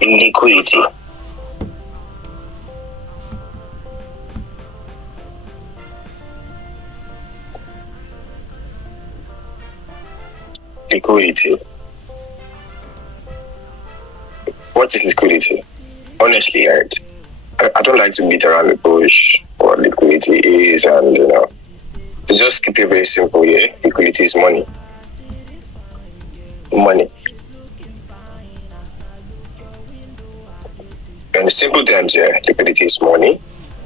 Liquidity. Liquidity. What is liquidity? Honestly, I don't like to beat around the bush what liquidity is, and to just keep it very simple. Yeah, liquidity is money. Money. In simple terms, yeah, liquidity is money,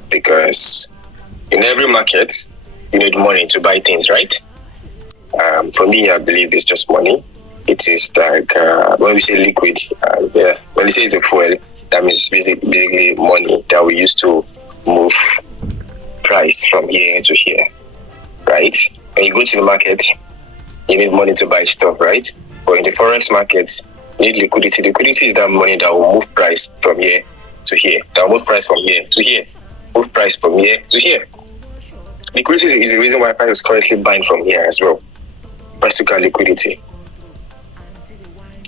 because in every market you need money to buy things, right? For me, I believe it's just money. It is like when we say liquid, when we say it's a fuel, that means basically money that we use to move price from here to here, right? When you go to the market, you need money to buy stuff, right? But in the forex market, you need liquidity. Liquidity is that money that will move price from here to here, that will move price from here to here, move price from here to here. Liquidity is the reason why price is currently buying from here as well. Price took out liquidity.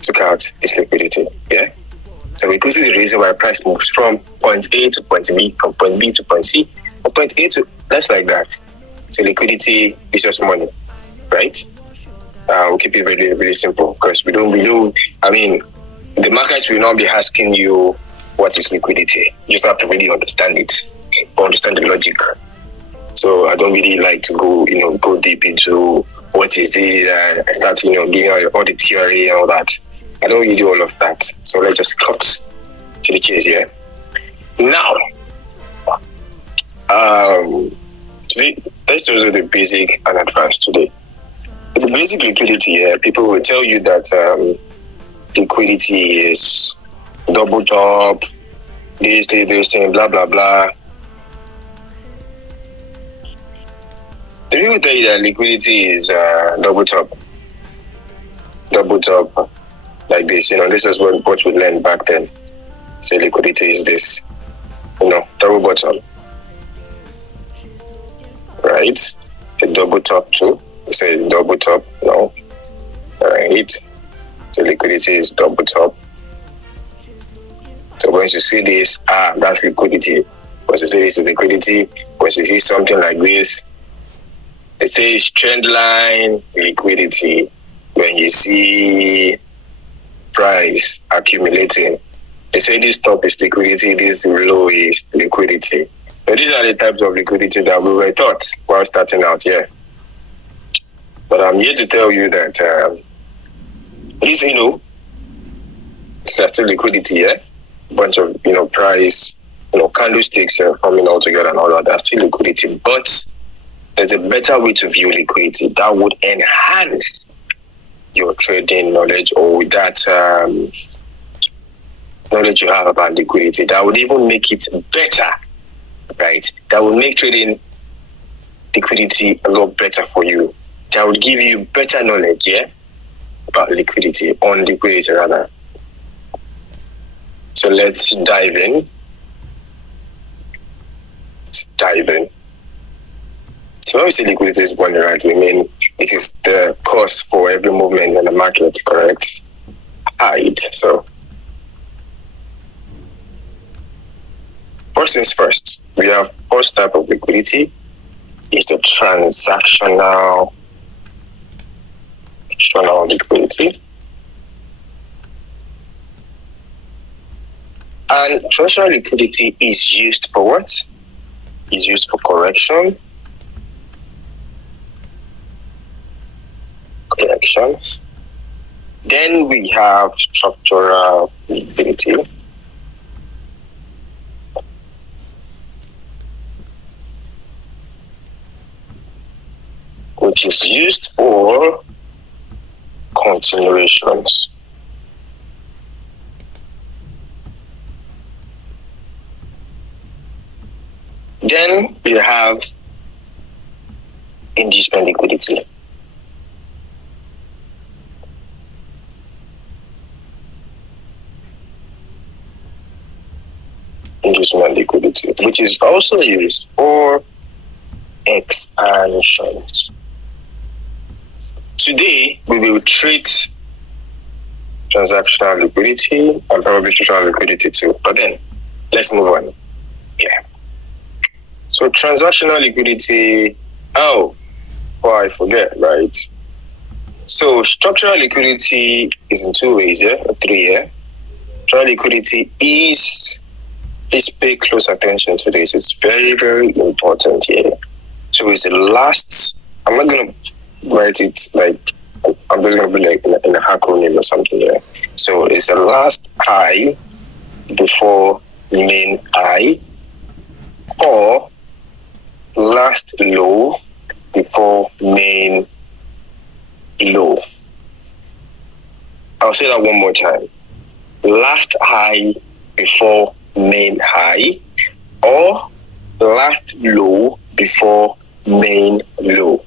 Took out its liquidity, yeah? So liquidity is the reason why price moves from point A to point B, from point B to point C, from point A to, that's like that. So liquidity is just money, right? We'll keep it very, very simple, because we don't, the market will not be asking you what is liquidity. You just have to really understand it, or understand the logic. So I don't really like to go deep into what is this, and start, giving all the theory and all that. I don't really do all of that. So let's just cut to the chase here. Now, today, let's do the basic and advanced today. The basic liquidity, people will tell you that liquidity is double top, this thing, blah, blah, blah. The people tell you that liquidity is double top, like this. This is what we learned back then. Say liquidity is this, double bottom, right? The double top too. Say double top, no, right? So liquidity is double top. So once you see this, that's liquidity. Once you see this is liquidity, once you see something like this, it says trend line liquidity. When you see price accumulating, they say this top is liquidity, this low is liquidity. So these are the types of liquidity that we were taught while starting out here. But I'm here to tell you that this, it's still liquidity, yeah? Bunch of, price, candlesticks coming all together and all that. That's still liquidity. But there's a better way to view liquidity that would enhance your trading knowledge, or that knowledge you have about liquidity. That would even make it better, right? That would make trading liquidity a lot better for you. That would give you better knowledge, yeah, about liquidity, on liquidity rather. So let's dive in. So when we say liquidity is money, right, we mean it is the cost for every movement in the market, correct? Right. So first things first, we have first type of liquidity is the transactional liquidity. And transactional liquidity is used for what? Is used for correction. Then we have structural liquidity. Which is used for continuations. Then we have inducement liquidity. Inducement liquidity, which is also used for expansions. Today, we will treat transactional liquidity and probably structural liquidity too. But then let's move on. Yeah. So transactional liquidity. Oh, I forget, right? So structural liquidity is in two ways, yeah, or three, yeah. Structural liquidity is, please pay close attention to this. It's very, very important here. So it's the last. I'm not gonna write it like I'm just gonna be like in a acronym or something there. So it's the last high before main high, or last low before main low. I'll say that one more time. Last high before main high, or last low before main low.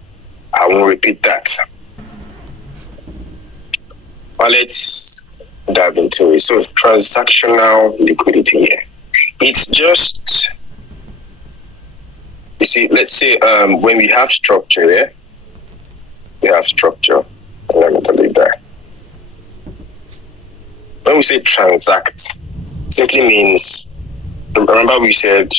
I will repeat that. But let's dive into it. So transactional liquidity here. It's just, you see, let's say when we have structure here, we have structure. Let me delete that. When we say transact, simply means, remember we said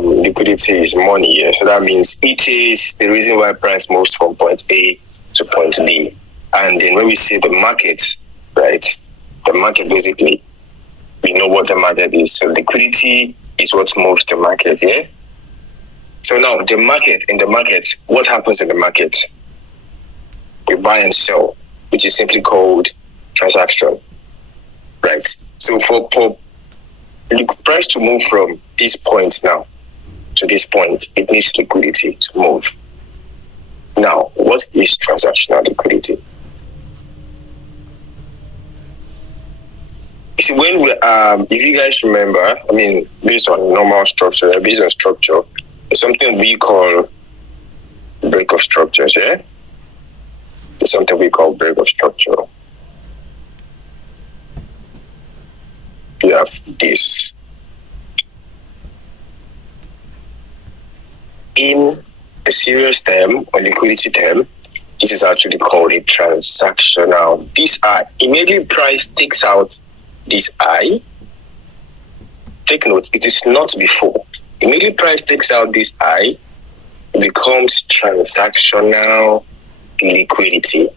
liquidity is money, yeah? So that means it is the reason why price moves from point A to point B. And then when we say the market, right, the market basically, we know what the market is. So liquidity is what moves the market, yeah? So now the market, in the market, what happens in the market? We buy and sell, which is simply called transaction, right? So for the price to move from this point now to this point, it needs liquidity to move. Now, what is transactional liquidity? You see, when we, if you guys remember, I mean, based on normal structure, based on structure, it's something we call break of structures, yeah? It's something we call break of structure. We have this. In a serious term or liquidity term, this is actually called a transactional. This I, immediately price takes out this I. Take note, it is not before. Immediately price takes out this I, it becomes transactional liquidity.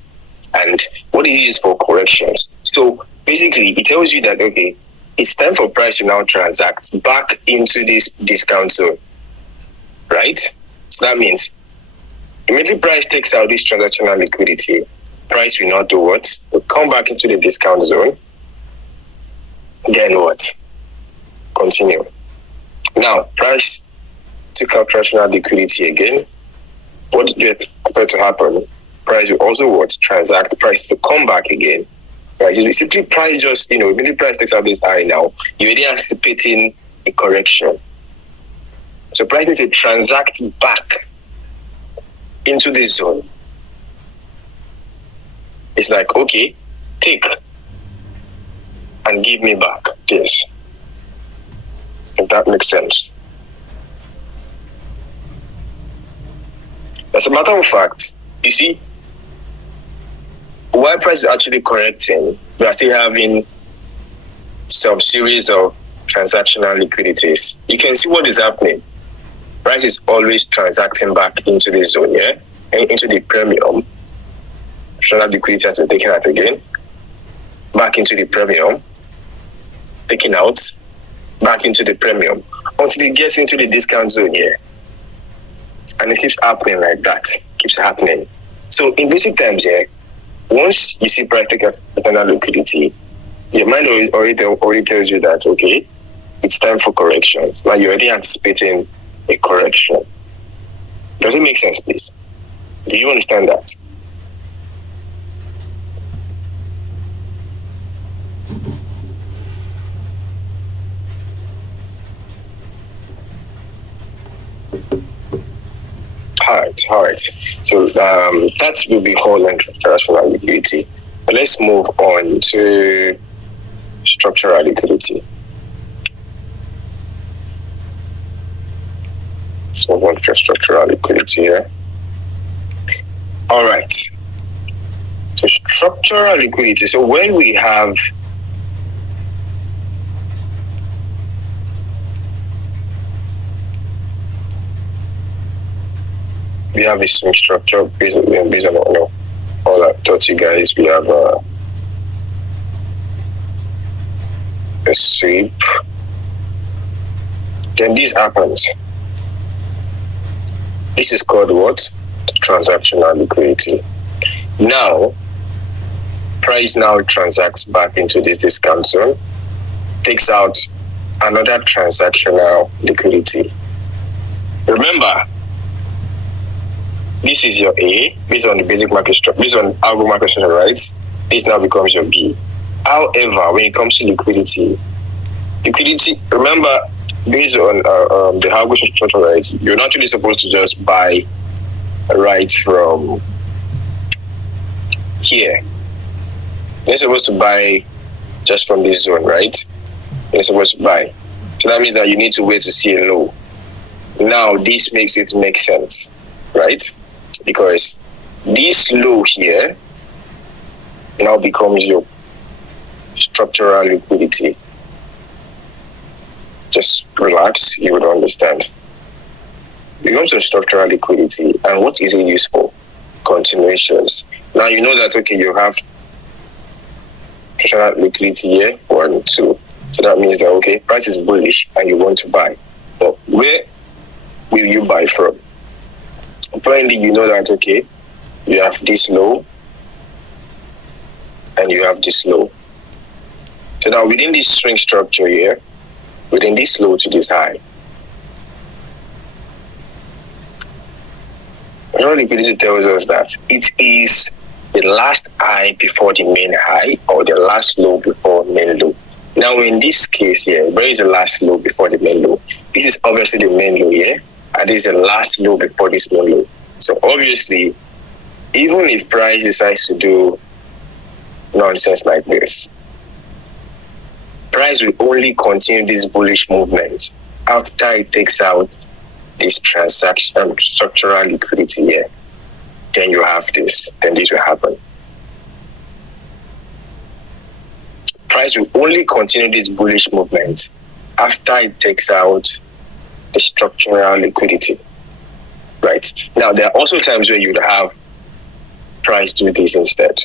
And what it is for corrections. So basically, it tells you that, okay, it's time for price to now transact back into this discount zone, right? So that means immediately price takes out this transactional liquidity, price will not do what? Will come back into the discount zone. Then what? Continue. Now, price took out transactional liquidity again. What do you expect to happen? Price will also what? Transact, price to come back again. Right? So simply price just, immediately price takes out this I now, you're already anticipating a correction. So price needs to transact back into this zone. It's like, okay, take and give me back this. If that makes sense. As a matter of fact, you see, while price is actually correcting, we are still having some series of transactional liquidities. You can see what is happening. Price is always transacting back into the zone, yeah? And into the premium. Transactional liquidity has been taken out again. Back into the premium. Taken out. Back into the premium. Until it gets into the discount zone here. And it keeps happening like that. Keeps happening. So in basic terms here, once you see price take out liquidity, your mind already tells you that, okay, it's time for corrections. Now you're already anticipating a correction. Does it make sense, please? Do you understand that? All right. So that will be whole and transactional liquidity. But let's move on to structural liquidity. So move on to structural liquidity here. All right. So structural liquidity. So when we have a swing structure based on all I taught you guys. We have a sweep. Then this happens. This is called what? Transactional liquidity. Now, price now transacts back into this discount zone, takes out another transactional liquidity. Remember, this is your A based on the basic market structure, based on algo market structure, right? This now becomes your B. However, when it comes to liquidity, remember, based on the algo structure, right? You're not really supposed to just buy right from here. You're supposed to buy just from this zone, right? You're supposed to buy. So that means that you need to wait to see a low. Now, this makes it make sense, right? Because this low here now becomes your structural liquidity. Just relax, you would understand. It becomes a structural liquidity. And what is it used for? Continuations. Now you know that, okay, you have structural liquidity here, 1, 2. So that means that, okay, price is bullish and you want to buy. But where will you buy from? Apparently, you know that, okay, you have this low and you have this low. So now within this swing structure here, within this low to this high, liquidity tells us that it is the last high before the main high or the last low before main low. Now in this case here, where is the last low before the main low? This is obviously the main low here, and this is the last low before this main low. So obviously, even if price decides to do nonsense like this, price will only continue this bullish movement after it takes out this transaction structural liquidity here. Then you have this, then this will happen. Price will only continue this bullish movement after it takes out the structural liquidity, right? Now, there are also times where you would have price do this instead.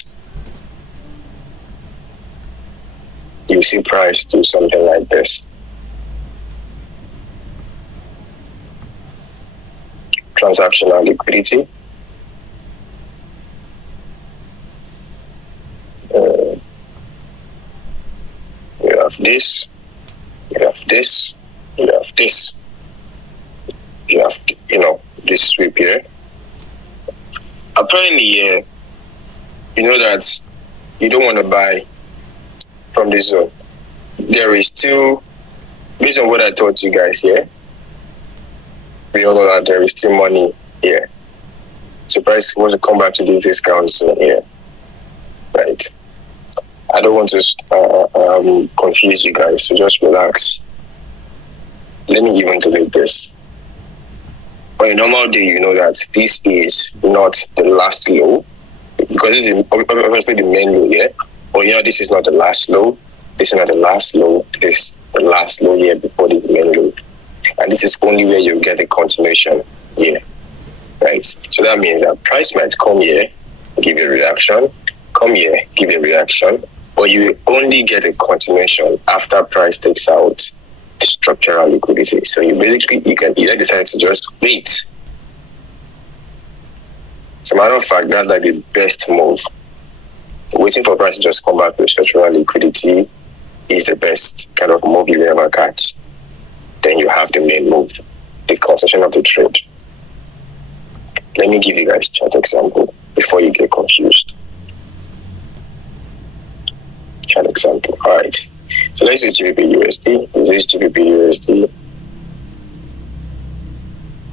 You see price do something like this. Transactional liquidity. You have this, you have this, you have this. You have, this sweep here. Apparently, you know that you don't want to buy from this zone. There is still, based on what I taught you guys here, we all know that there is still money here. So price wants to come back to this discount zone here, right? I don't want to confuse you guys, so just relax. Let me even delete this. On a normal day, you know that this is not the last low, because it's obviously the main low here. But this is not the last low. This is not the last low. This is the last low here before this main low. And this is only where you get a continuation here, right? So that means that price might come here, give a reaction, come here, give a reaction, but you only get a continuation after price takes out the structural liquidity. So you can either decide to just wait. As a matter of fact, that's like the best move. Waiting for price to just come back to structural liquidity is the best kind of move you ever catch. Then you have the main move, the concession of the trade. Let me give you guys a chart example before you get confused. Chart example. All right. So let's do GBP USD. Is this GBP USD?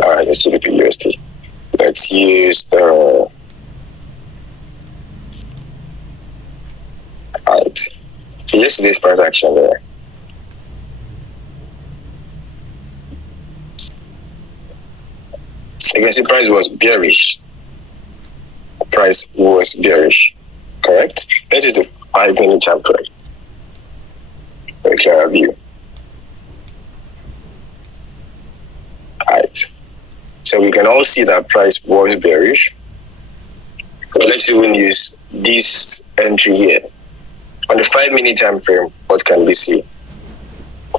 All right, let's GBP USD. Let's use the. All right. So yesterday's price action there. You can see price was bearish. Price was bearish. correct? This is the 5-minute time frame. Very clear view. Alright. So we can all see that price was bearish. But let's even use this entry here. On the 5-minute time frame, what can we see?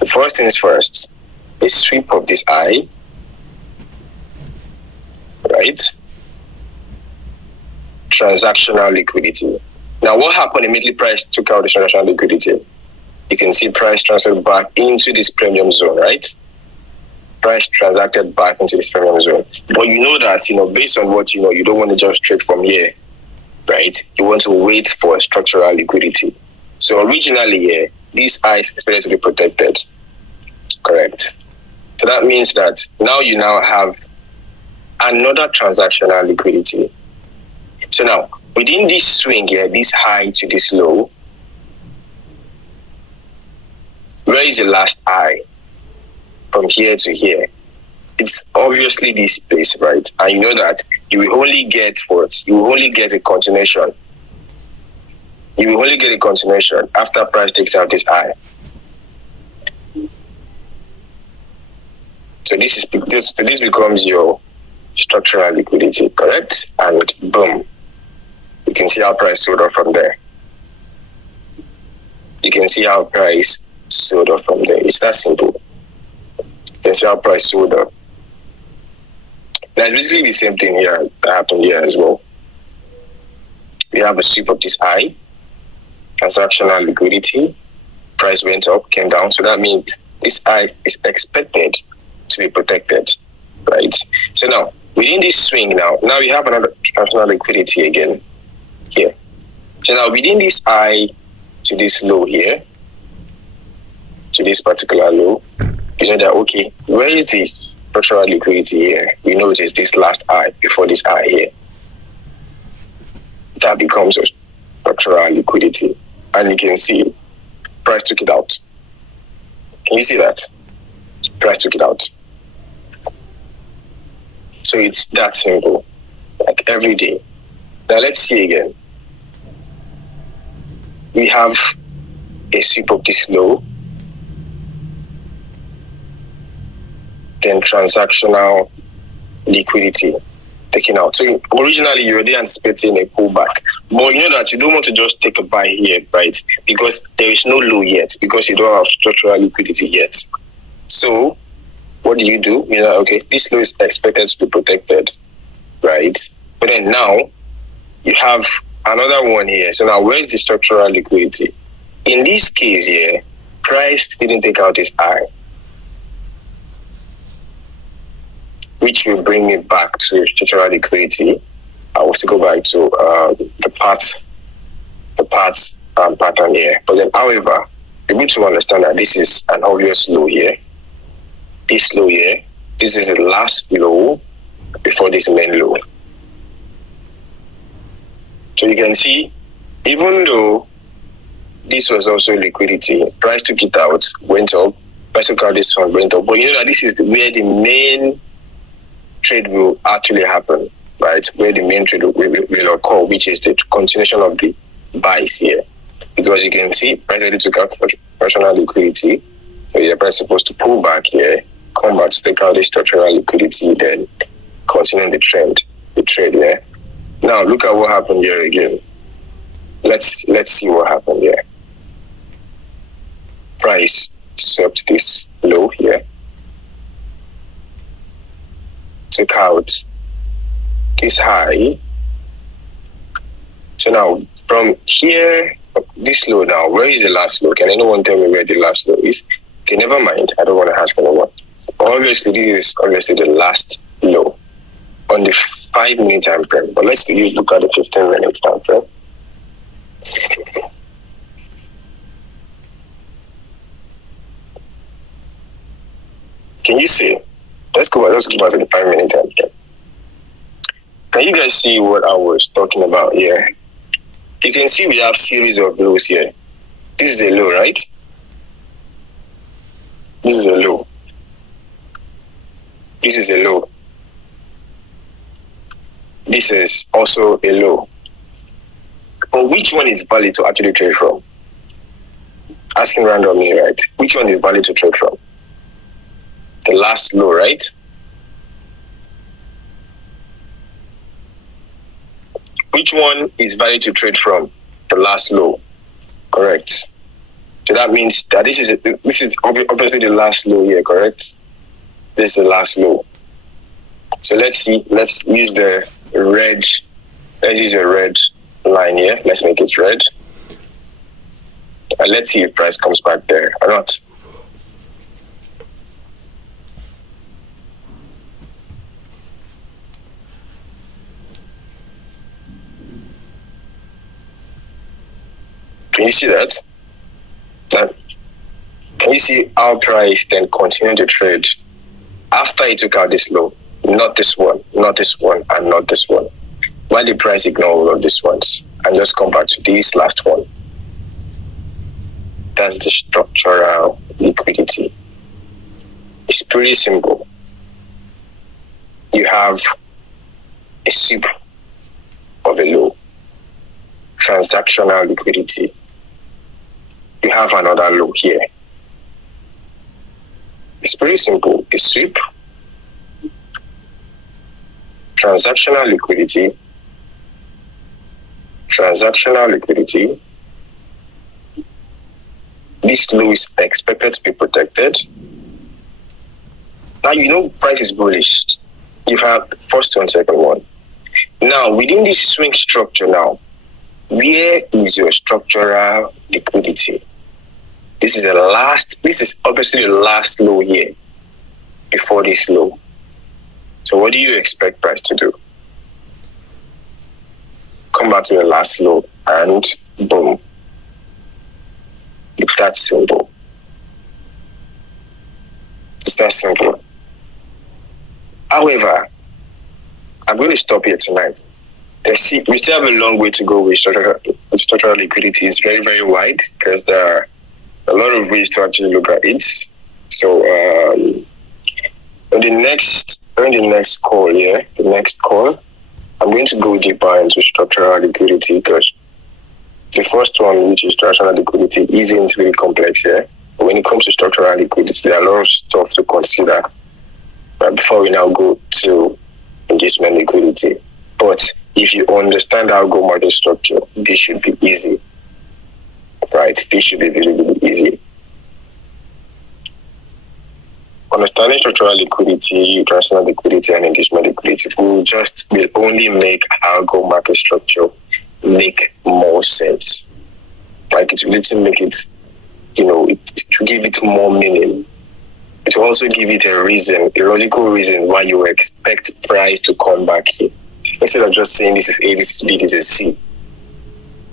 The first things first, a sweep of this eye, right? Transactional liquidity. Now, what happened immediately? Price took out the transactional liquidity. You can see price transferred back into this premium zone, right? Price transacted back into this premium zone. But you know that, based on what you know, you don't want to just trade from here, right? You want to wait for structural liquidity. So originally, this eye is expected to be protected, correct? So that means that now you have another transactional liquidity. So now, within this swing here, this high to this low, where is the last high? From here to here. It's obviously this place, right? And you know that you will only get what? You will only get a continuation. You will only get a continuation after price takes out this high. So this becomes your structural liquidity, correct? And boom, you can see how price sold off from there. You can see how price sold off from there. It's that simple. You can see how price sold off. That's basically the same thing here that happened here as well. We have a sweep of this high, transactional liquidity, price went up, came down. So that means this high is expected to be protected, right? So now, within this swing now we have another transactional liquidity again here. So now within this high to this low here, to this particular low, you know that, okay, where is the structural liquidity here? We know it is this last high before this high here. That becomes a structural liquidity. And you can see price took it out. Can you see that? Price took it out. So it's that simple, like every day. Now let's see again. We have a sweep of this low, then transactional liquidity taken out. So originally you were anticipating a pullback, but you know that you don't want to just take a buy here, right? Because there is no low yet, because you don't have structural liquidity yet. So what do? You know, okay, this low is expected to be protected, right? But then now you have another one here. So now where's the structural liquidity? In this case here, price didn't take out this high, which will bring me back to structural liquidity. I will still go back to the pattern here. But then, however, you need to understand that this is an obvious low here. This low here, this is the last low before this main low. So you can see, even though this was also liquidity, price took it out, went up, price took out this one, went up. But you know that this is where the main trade will actually happen, right? Where the main trade will occur, which is the continuation of the buys here. Because you can see price already took out fractional liquidity. So the price is supposed to pull back here, come back to take out the structural liquidity, then continue the trade here. Now look at what happened here again. Let's see what happened here. Price swept this low here, took out this high. So now from here, this low now, where is the last low? Can anyone tell me where the last low is? Okay, never mind. I don't want to ask anyone. Obviously, this is obviously the last low on the 5-minute time frame. But let's look at the 15-minute time frame. Can you see? Let's go back to the 5-minute time frame. Can you guys see what I was talking about here? You can see we have series of lows here. This is a low, right? This is a low. This is a low. This is also a low. But which one is valid to actually trade from? Asking randomly, right? Which one is valid to trade from? The last low, right? Which one is valid to trade from? The last low. Correct. So that means that this is obviously the last low here, correct? This is the last low. So let's see. Let's use the red. Let's use a red line here. Let's make it red. And let's see if price comes back there or not. Can you see that? Can you see our price then continue to trade after it took out this low? Not this one, not this one, and not this one. Why the price ignore all of these ones and just come back to this last one? That's the structural liquidity. It's pretty simple. You have a sweep of a low, transactional liquidity. You have another low here. It's pretty simple. A sweep, transactional liquidity, This low is expected to be protected. Now you know price is bullish. You have first one, second one. Now within this swing structure now, where is your structural liquidity? This is obviously the last low here before this low. So what do you expect price to do? Come back to the last low and boom. It's that simple. It's that simple. However, I'm going to stop here tonight. We still have a long way to go with structural liquidity. It's very, very wide because there are a lot of ways to actually look at it. So during the next call, I'm going to go deeper into structural liquidity because the first one, which is structural liquidity, isn't really complex here. But when it comes to structural liquidity, there are a lot of stuff to consider before we now go to engagement liquidity. But if you understand our go market structure, this should be easy. Right? This should be really, really easy. Understanding structural liquidity, transactional liquidity, and engagement liquidity will only make our go market structure make more sense. Like it will literally make it, it will give it more meaning. It will also give it a logical reason why you expect price to come back here. Instead of just saying this is A, this is B, this is C.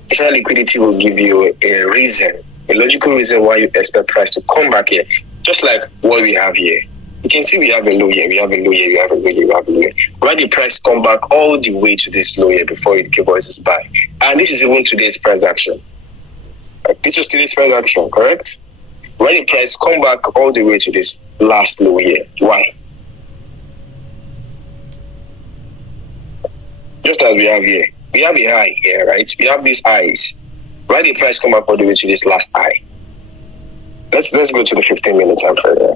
Structural liquidity will give you a logical reason why you expect price to come back here. Just like what we have here. You can see we have a low here, we have a low here, we have a low here, we have a low here. Why did price come back all the way to this low here before it gave us this buy? And this is even today's price action. This was today's price action, correct? Why did price come back all the way to this last low here? Why? Just as we have here. We have a high here, right? We have these highs. Why did price come back all the way to this last high? Let's go to the 15-minute time frame here.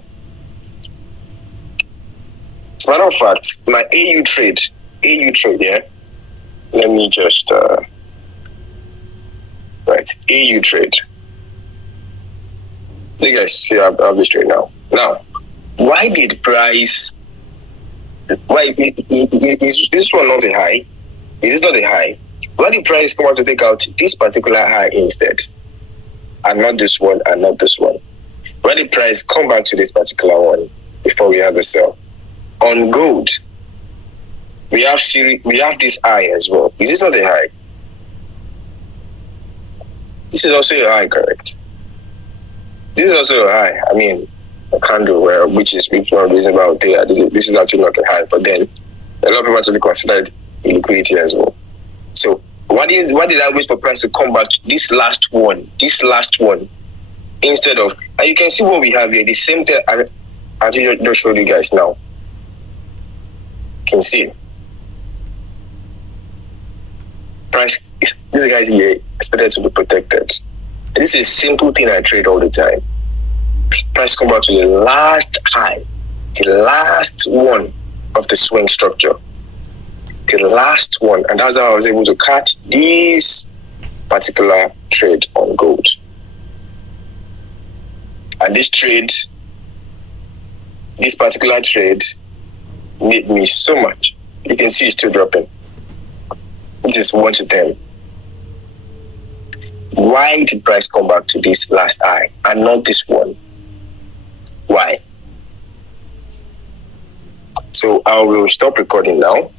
As a matter of fact, my AU trade here. Let me just AU trade. You guys see I have this trade now. Now, why did price? Why is this one not a high? Is this not a high? Why did price come out to take out this particular high instead? And not this one, and not this one. Why did price come back to this particular one before we have a sell? On gold, we have this high as well. Is this not a high? This is also a high, correct? This is also a high. I mean, a candle which one is about there. This is actually not a high, but then a lot of people actually consider it liquidity as well. So why did I wait for price to come back to this last one instead of, and you can see what we have here, the same thing I just showed you guys now. You can see price this guy here expected to be protected. This is a simple thing I trade all the time. Price come back to the last high, the last one of the swing structure, the last one, and that's how I was able to catch this particular trade on gold. And this particular trade made me so much. You can see it's still dropping. This is 1 to 10. Why did price come back to this last high and not this one? Why? So I will stop recording now.